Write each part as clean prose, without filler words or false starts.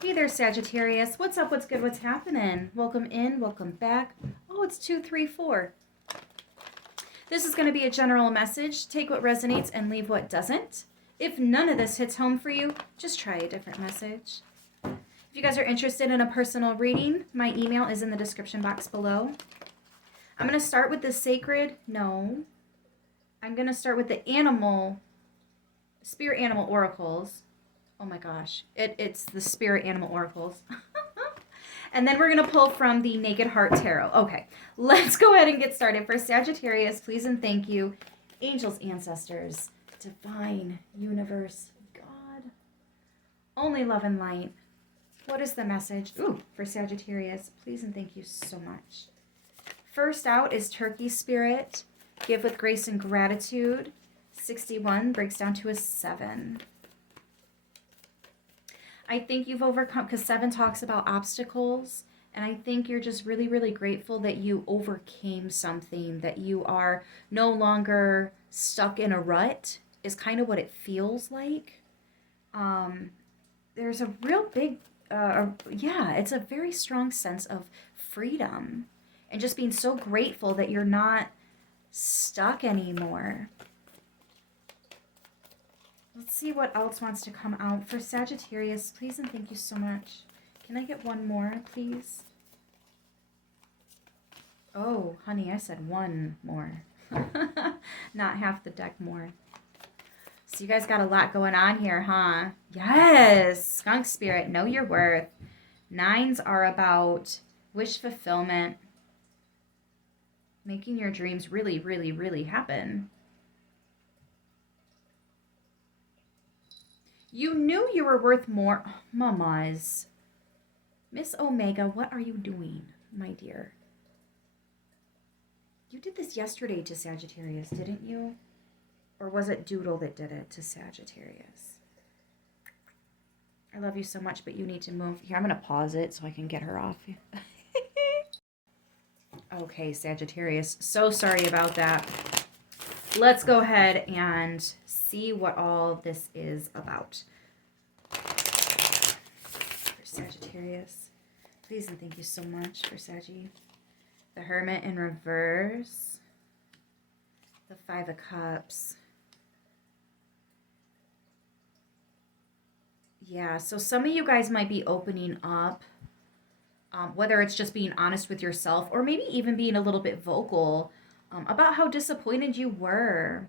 Hey there, Sagittarius. What's up? What's good? What's happening? Welcome in. Welcome back. Oh, it's 234. This is going to be a general message. Take what resonates and leave what doesn't. If none of this hits home for you, just try a different message. If you guys are interested in a personal reading, my email is in the description box below. I'm going to start with the sacred. No. I'm going to start with the spirit animal oracles. Oh my gosh. It's the spirit animal oracles. And then we're going to pull from the Naked Heart Tarot. Okay, let's go ahead and get started. For Sagittarius, please and thank you. Angels, ancestors, divine, universe, God. Only love and light. What is the message? Ooh, for Sagittarius, please and thank you so much. First out is Turkey Spirit. Give with grace and gratitude. 61 breaks down to a 7. I think you've overcome, because 7 talks about obstacles, and I think you're just really, really grateful that you overcame something, that you are no longer stuck in a rut, is kind of what it feels like. There's a real big, it's a very strong sense of freedom, and just being so grateful that you're not stuck anymore. Let's see what else wants to come out. For Sagittarius, please and thank you so much. Can I get one more, please? Oh, honey, I said one more. Not half the deck more. So you guys got a lot going on here, huh? Yes! Skunk Spirit, know your worth. 9s are about wish fulfillment. Making your dreams really, really, really happen. You knew you were worth more. Mamas. Miss Omega, what are you doing, my dear? You did this yesterday to Sagittarius, didn't you? Or was it Doodle that did it to Sagittarius? I love you so much, but you need to move. Here, I'm going to pause it so I can get her off. Okay, Sagittarius. So sorry about that. Let's go ahead and see what all this is about. For Sagittarius, please and thank you so much for Saggy. The Hermit in reverse. The 5 of Cups. Yeah, so some of you guys might be opening up, whether it's just being honest with yourself or maybe even being a little bit vocal about how disappointed you were.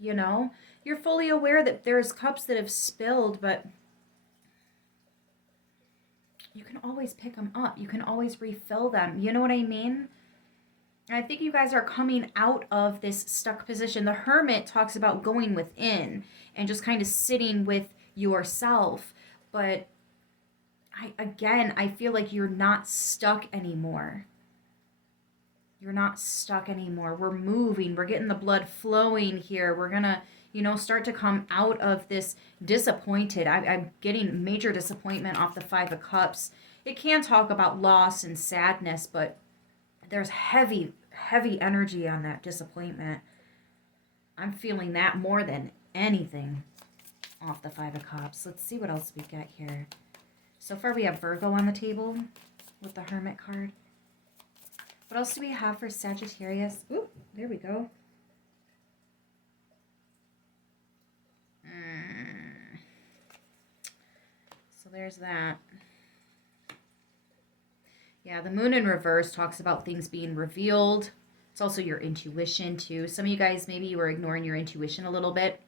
You know, you're fully aware that there's cups that have spilled, but you can always pick them up. You can always refill them. You know what I mean? And I think you guys are coming out of this stuck position. The Hermit talks about going within and just kind of sitting with yourself. But I feel like you're not stuck anymore. You're not stuck anymore. We're moving. We're getting the blood flowing here. We're going to, start to come out of this disappointed. I'm getting major disappointment off the 5 of Cups. It can talk about loss and sadness, but there's heavy, heavy energy on that disappointment. I'm feeling that more than anything off the 5 of Cups. Let's see what else we get here. So far we have Virgo on the table with the Hermit card. What else do we have for Sagittarius? Ooh, there we go. So there's that. Yeah, the Moon in reverse talks about things being revealed. It's also your intuition, too. Some of you guys, maybe you were ignoring your intuition a little bit.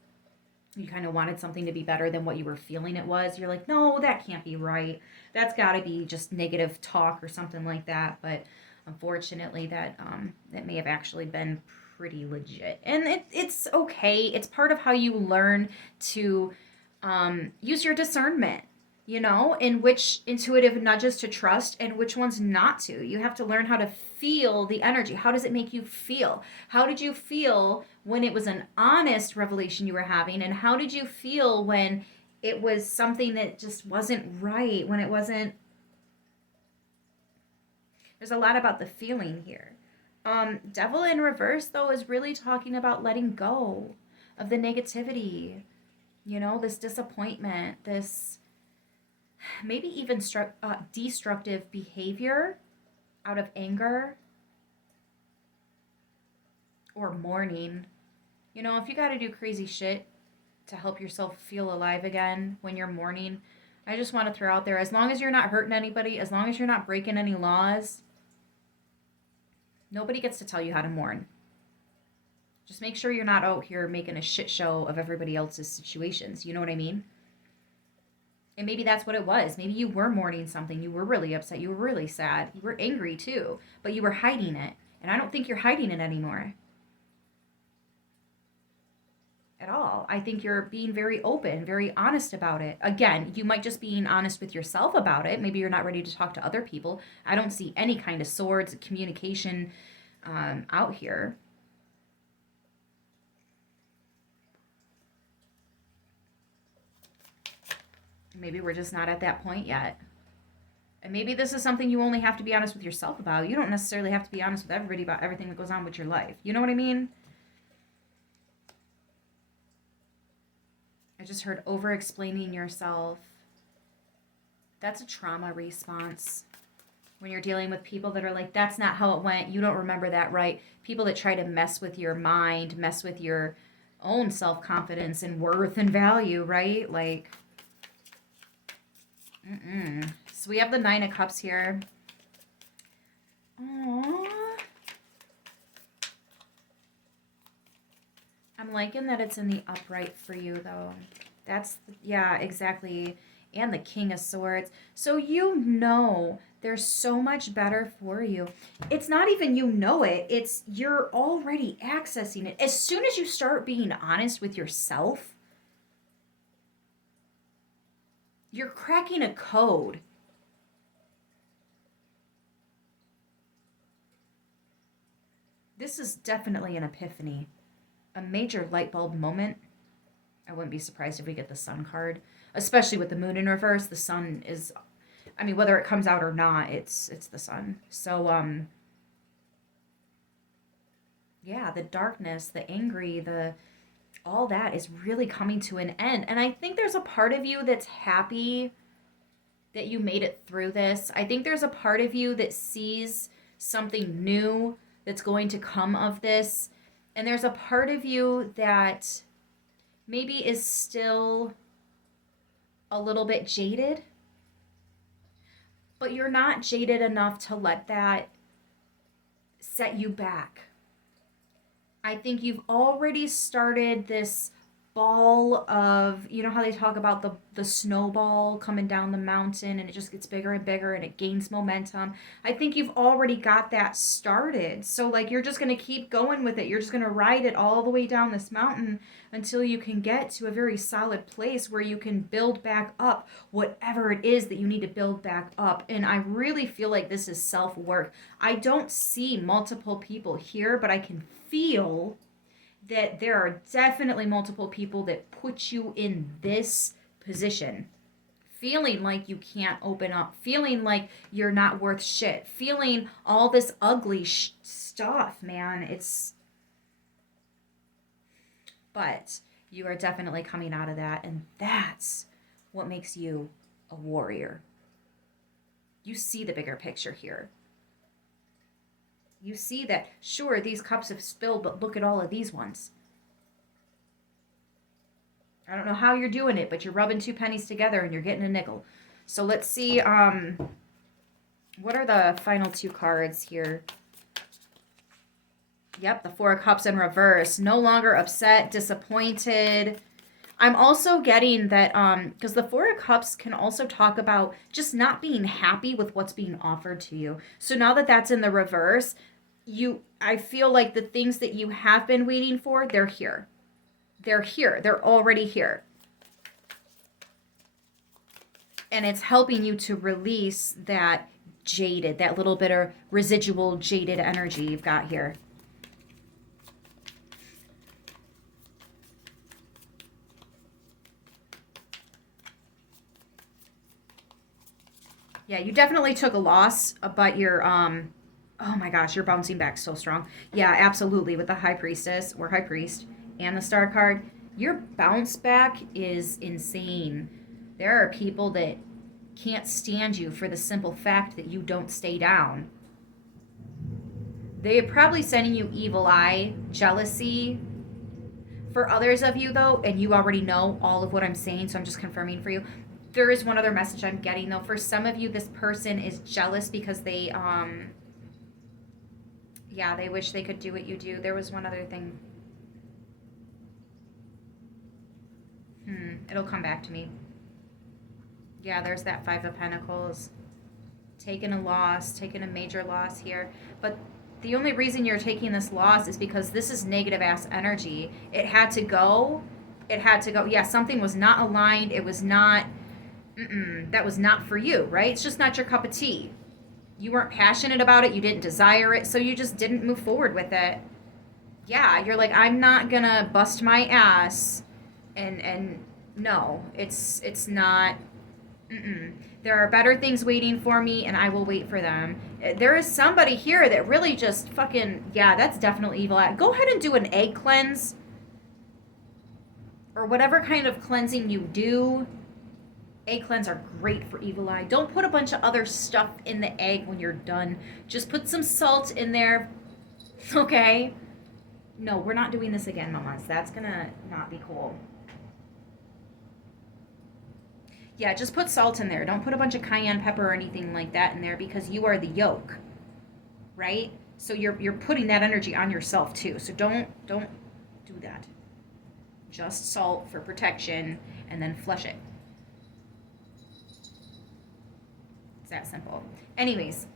You kind of wanted something to be better than what you were feeling it was. You're like, no, that can't be right. That's got to be just negative talk or something like that. But unfortunately, that may have actually been pretty legit. And it's okay. It's part of how you learn to use your discernment, in which intuitive nudges to trust and which ones not to. You have to learn how to feel the energy. How does it make you feel? How did you feel when it was an honest revelation you were having? And how did you feel when it was something that just wasn't right, when it wasn't... There's a lot about the feeling here. Devil in reverse, though, is really talking about letting go of the negativity, this disappointment, this maybe even destructive behavior out of anger or mourning. You know, if you got to do crazy shit to help yourself feel alive again when you're mourning, I just want to throw out there, as long as you're not hurting anybody, as long as you're not breaking any laws, nobody gets to tell you how to mourn. Just make sure you're not out here making a shit show of everybody else's situations. You know what I mean? And maybe that's what it was. Maybe you were mourning something. You were really upset. You were really sad. You were angry too, but you were hiding it. And I don't think you're hiding it anymore at all. I think you're being very open, very honest about it. Again, you might just being honest with yourself about it. Maybe you're not ready to talk to other people. I don't see any kind of swords communication out here. Maybe we're just not at that point yet. And maybe this is something you only have to be honest with yourself about. You don't necessarily have to be honest with everybody about everything that goes on with your life. You know what I mean? I just heard over explaining yourself. That's a trauma response. When you're dealing with people that are like, that's not how it went. You don't remember that right. People that try to mess with your mind, mess with your own self-confidence and worth and value, right? Like, so we have the Nine of Cups here. Aww. I'm liking that it's in the upright for you, though. That's, yeah, exactly. And the King of Swords. So you know there's so much better for you. It's not even you know it. It's you're already accessing it. As soon as you start being honest with yourself, you're cracking a code. This is definitely an epiphany. A major light bulb moment. I wouldn't be surprised if we get the Sun card. Especially with the Moon in reverse. The Sun is, I mean, whether it comes out or not, it's the Sun. So, yeah, the darkness, the angry, all that is really coming to an end. And I think there's a part of you that's happy that you made it through this. I think there's a part of you that sees something new that's going to come of this. And there's a part of you that maybe is still a little bit jaded, but you're not jaded enough to let that set you back. I think you've already started this ball of, you know how they talk about the snowball coming down the mountain and it just gets bigger and bigger and it gains momentum. I think you've already got that started. So like you're just going to keep going with it. You're just going to ride it all the way down this mountain until you can get to a very solid place where you can build back up whatever it is that you need to build back up. And I really feel like this is self-work. I don't see multiple people here, but I can feel that there are definitely multiple people that put you in this position. Feeling like you can't open up. Feeling like you're not worth shit. Feeling all this ugly stuff, man. But you are definitely coming out of that. And that's what makes you a warrior. You see the bigger picture here. You see that, sure, these cups have spilled, but look at all of these ones. I don't know how you're doing it, but you're rubbing two pennies together and you're getting a nickel. So let's see, what are the final two cards here? Yep, the Four of Cups in reverse. No longer upset, disappointed. I'm also getting that, because the Four of Cups can also talk about just not being happy with what's being offered to you. So now that that's in the reverse, I feel like the things that you have been waiting for, they're here. They're here. They're already here. And it's helping you to release that jaded, that little bit of residual jaded energy you've got here. Yeah, you definitely took a loss, but you're, oh my gosh, you're bouncing back so strong. Yeah, absolutely. With the High Priestess or High Priest and the Star card, your bounce back is insane. There are people that can't stand you for the simple fact that you don't stay down. They're probably sending you evil eye, jealousy. For others of you, though, and you already know all of what I'm saying, so I'm just confirming for you. There is one other message I'm getting, though. For some of you, this person is jealous because they, yeah, they wish they could do what you do. There was one other thing. It'll come back to me. Yeah, there's that Five of Pentacles. Taking a loss, taking a major loss here. But the only reason you're taking this loss is because this is negative ass energy. It had to go. It had to go. Yeah, something was not aligned. It was not, that was not for you, right? It's just not your cup of tea. You weren't passionate about it. You didn't desire it. So you just didn't move forward with it. Yeah, you're like, I'm not going to bust my ass. And no, it's not. There are better things waiting for me, and I will wait for them. There is somebody here that really just fucking, yeah, that's definitely evil. Go ahead and do an egg cleanse, or whatever kind of cleansing you do. Egg cleanse are great for evil eye. Don't put a bunch of other stuff in the egg when you're done. Just put some salt in there, okay? No, we're not doing this again, mamas. That's gonna not be cool. Yeah, just put salt in there. Don't put a bunch of cayenne pepper or anything like that in there, because you are the yolk, right? So you're putting that energy on yourself too. So don't do that. Just salt for protection, and then flush it. It's that simple. Anyways,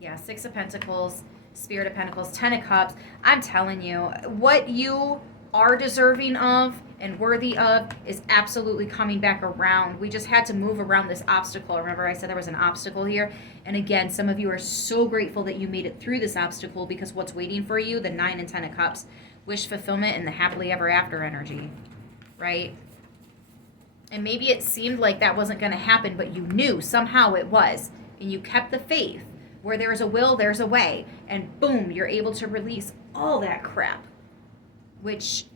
yeah, Six of Pentacles, Spirit of Pentacles, Ten of Cups. I'm telling you, what you are deserving of and worthy of is absolutely coming back around. We just had to move around this obstacle. Remember I said there was an obstacle here? And again, some of you are so grateful that you made it through this obstacle, because what's waiting for you, the 9 and 10 of Cups, wish fulfillment and the happily ever after energy, right? And maybe it seemed like that wasn't going to happen, but you knew somehow it was, and you kept the faith. Where there's a will, there's a way. And boom, you're able to release all that crap. Which,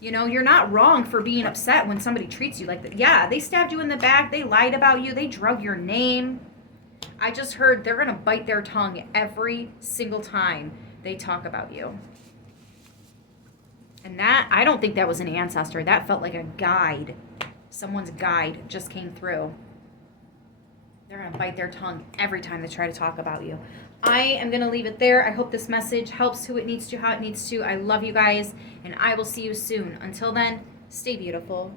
you know, you're not wrong for being upset when somebody treats you like that. Yeah, they stabbed you in the back. They lied about you. They drug your name. I just heard they're going to bite their tongue every single time they talk about you. And that, I don't think that was an ancestor. That felt like a guide. Someone's guide just came through. They're going to bite their tongue every time they try to talk about you. I am going to leave it there. I hope this message helps who it needs to, how it needs to. I love you guys, and I will see you soon. Until then, stay beautiful.